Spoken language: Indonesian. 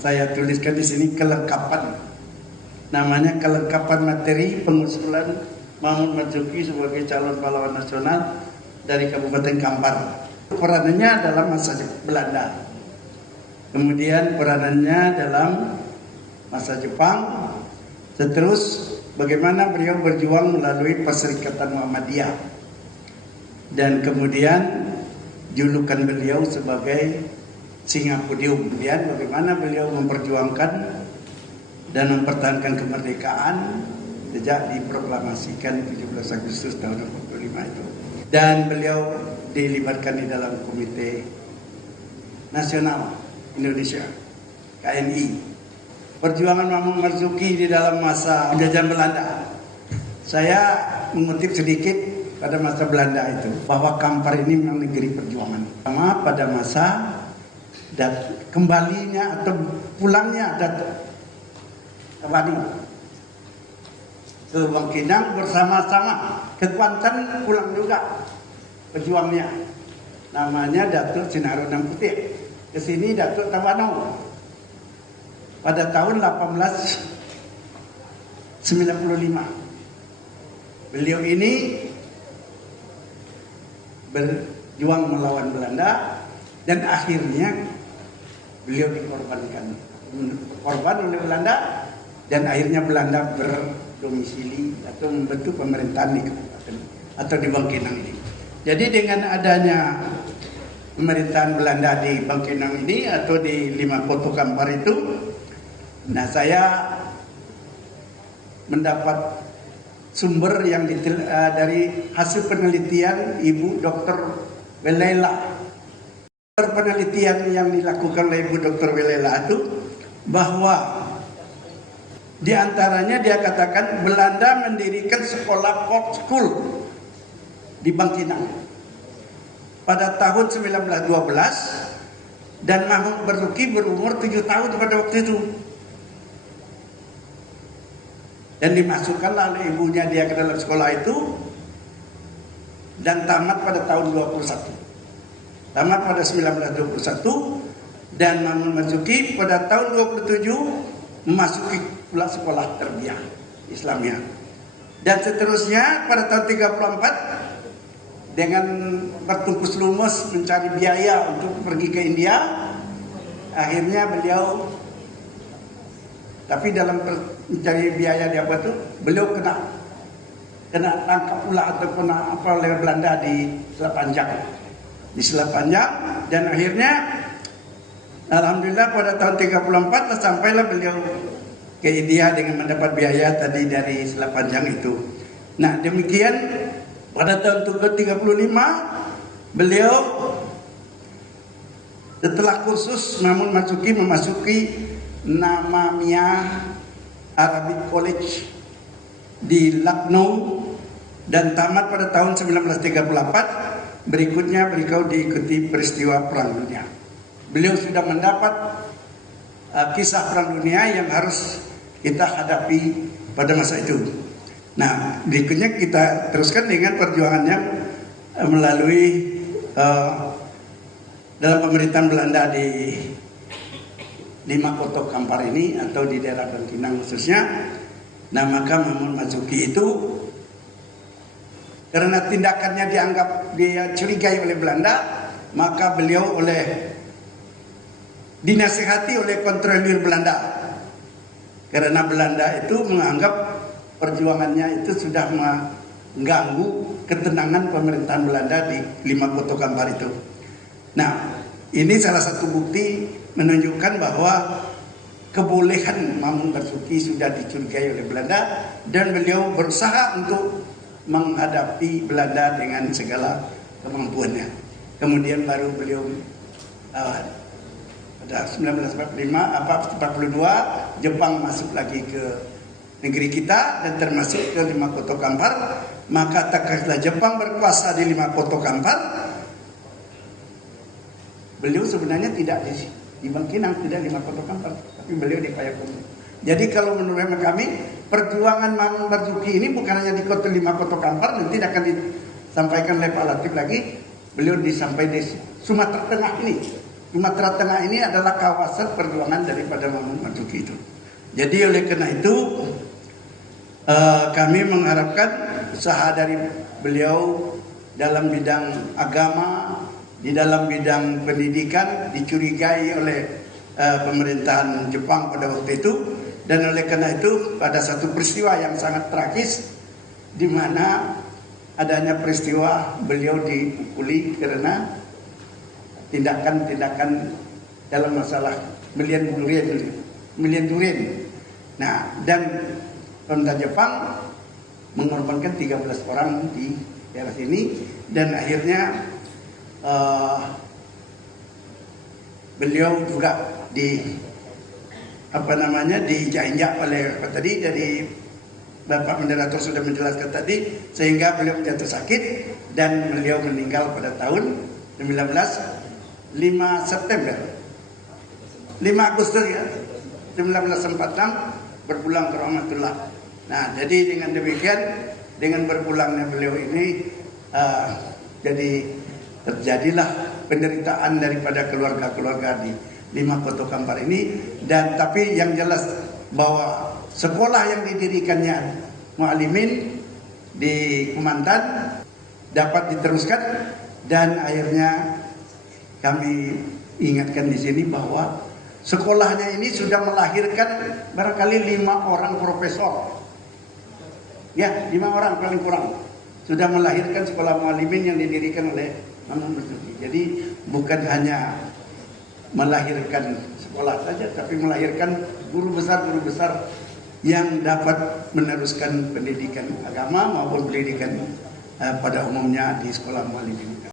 saya tuliskan di sini kelengkapan. Namanya kelengkapan materi pengusulan Mamun Marzuki sebagai calon pahlawan nasional dari Kabupaten Kampar. Peranannya dalam masa Belanda. Kemudian peranannya dalam masa Jepang. Terus bagaimana beliau berjuang melalui Perserikatan Muhammadiyah. Dan kemudian julukan beliau sebagai Singapodium. Kemudian bagaimana beliau memperjuangkan dan mempertahankan kemerdekaan sejak diproklamasikan 17 Agustus tahun 1945 itu. Dan beliau dilibatkan di dalam Komite Nasional Indonesia, KNI. Perjuangan Mamun Marzuki di dalam masa penjajahan Belanda. Saya mengutip sedikit pada masa Belanda itu, bahwa Kampar ini memang negeri perjuangan. Sama pada masa kembalinya atau pulangnya Datuk Wani ke Bangkinang bersama-sama, ke Kuantan pulang juga pejuangnya. Namanya Datuk Cinarunang Putih. Ke sini Datuk Tawano. Pada tahun 1895. Beliau ini berjuang melawan Belanda dan akhirnya beliau dikorbankan. Korban oleh Belanda dan akhirnya Belanda berdomisili atau membentuk pemerintahan di Kabupaten atau di Bangkinang ini. Jadi dengan adanya pemerintahan Belanda di Bangkinang ini atau di Lima Koto Kampar itu, nah saya mendapat sumber yang dari hasil penelitian Ibu Dr. Welela. Penelitian yang dilakukan oleh Ibu Dr. Welela itu bahwa di antaranya dia katakan Belanda mendirikan sekolah port school di Bangkinang pada tahun 1912 dan Mamun Marzuki berumur 7 tahun pada waktu itu. Dan dimasukkanlah oleh ibunya dia ke dalam sekolah itu dan tamat pada tahun 21. Tamat pada 1921 dan Mamun Marzuki pada tahun 27 memasuki pula sekolah tarbiyah Islamiyah. Dan seterusnya pada tahun 34 dengan bertungkus lumus mencari biaya untuk pergi ke India, akhirnya beliau, tapi dalam mencari biaya dia apa tuh, beliau kena tangkap pula atau kena apa oleh Belanda di Selat Panjang, dan akhirnya alhamdulillah pada tahun 34 sampailah beliau ke India dengan mendapat biaya tadi dari Selat Panjang itu. Nah demikian pada tahun 35 beliau setelah kursus Mamun Marzuki memasuki Namamia Arabic College di Lucknow dan tamat pada tahun 1934. Berikutnya beliau diikuti peristiwa Perang Dunia. Beliau sudah mendapat kisah Perang Dunia yang harus kita hadapi pada masa itu. Nah, berikutnya kita teruskan dengan perjuangannya melalui dalam pemerintahan Belanda di Lima Koto Kampar ini atau di daerah Bangkinang khususnya. Nah, maka Mamun Marzuki itu karena tindakannya dianggap dia curigai oleh Belanda, maka beliau dinasihati oleh kontrolir Belanda. Karena Belanda itu menganggap perjuangannya itu sudah mengganggu ketenangan pemerintahan Belanda di Lima Koto Kampar itu. Nah, ini salah satu bukti menunjukkan bahwa kebolehan Mamun Marzuki sudah dicurigai oleh Belanda dan beliau berusaha untuk menghadapi Belanda dengan segala kemampuannya. Kemudian baru beliau pada 1942 Jepang masuk lagi ke negeri kita dan termasuk ke Lima Koto Kampar. Maka tatkala Jepang berkuasa di Lima Koto Kampar, beliau sebenarnya tidak di Bangkinang, tidak di Lima Koto Kampar, tapi beliau di Payakumbuh. Jadi kalau menurut kami perjuangan Mamun Marzuki ini bukan hanya di Kota Lima Koto Kampar, nanti akan disampaikan oleh Pak Latif lagi. Beliau disampaikan di Sumatera Tengah ini, Sumatera Tengah ini adalah kawasan perjuangan daripada Mamun Marzuki itu. Jadi oleh karena itu kami mengharapkan usaha dari beliau dalam bidang agama, di dalam bidang pendidikan dicurigai oleh pemerintahan Jepang pada waktu itu, dan oleh karena itu pada satu peristiwa yang sangat tragis di mana adanya peristiwa beliau dipukuli karena tindakan-tindakan dalam masalah belian durian. Nah, dan pemerintah Jepang mengorbankan 13 orang di daerah sini, dan akhirnya beliau juga diinjak oleh tadi dari Bapak Moderator sudah menjelaskan tadi, sehingga beliau jatuh sakit dan beliau meninggal pada tahun 5 September 5 Agustus ya 1946 berpulang ke rahmatullah. Nah, jadi dengan demikian, dengan berpulangnya beliau ini jadi terjadilah penderitaan daripada keluarga-keluarga di 5 Koto Kampar ini. Dan tapi yang jelas bahwa sekolah yang didirikannya Mualimin di Kumantan dapat diteruskan, dan akhirnya kami ingatkan di sini bahwa sekolahnya ini sudah melahirkan barangkali 5 orang profesor. Ya, 5 orang paling kurang sudah melahirkan sekolah Mualimin yang didirikan oleh Mamun Marzuki. Jadi bukan hanya melahirkan sekolah saja, tapi melahirkan guru besar yang dapat meneruskan pendidikan agama maupun pendidikan pada umumnya di sekolah Mualimin.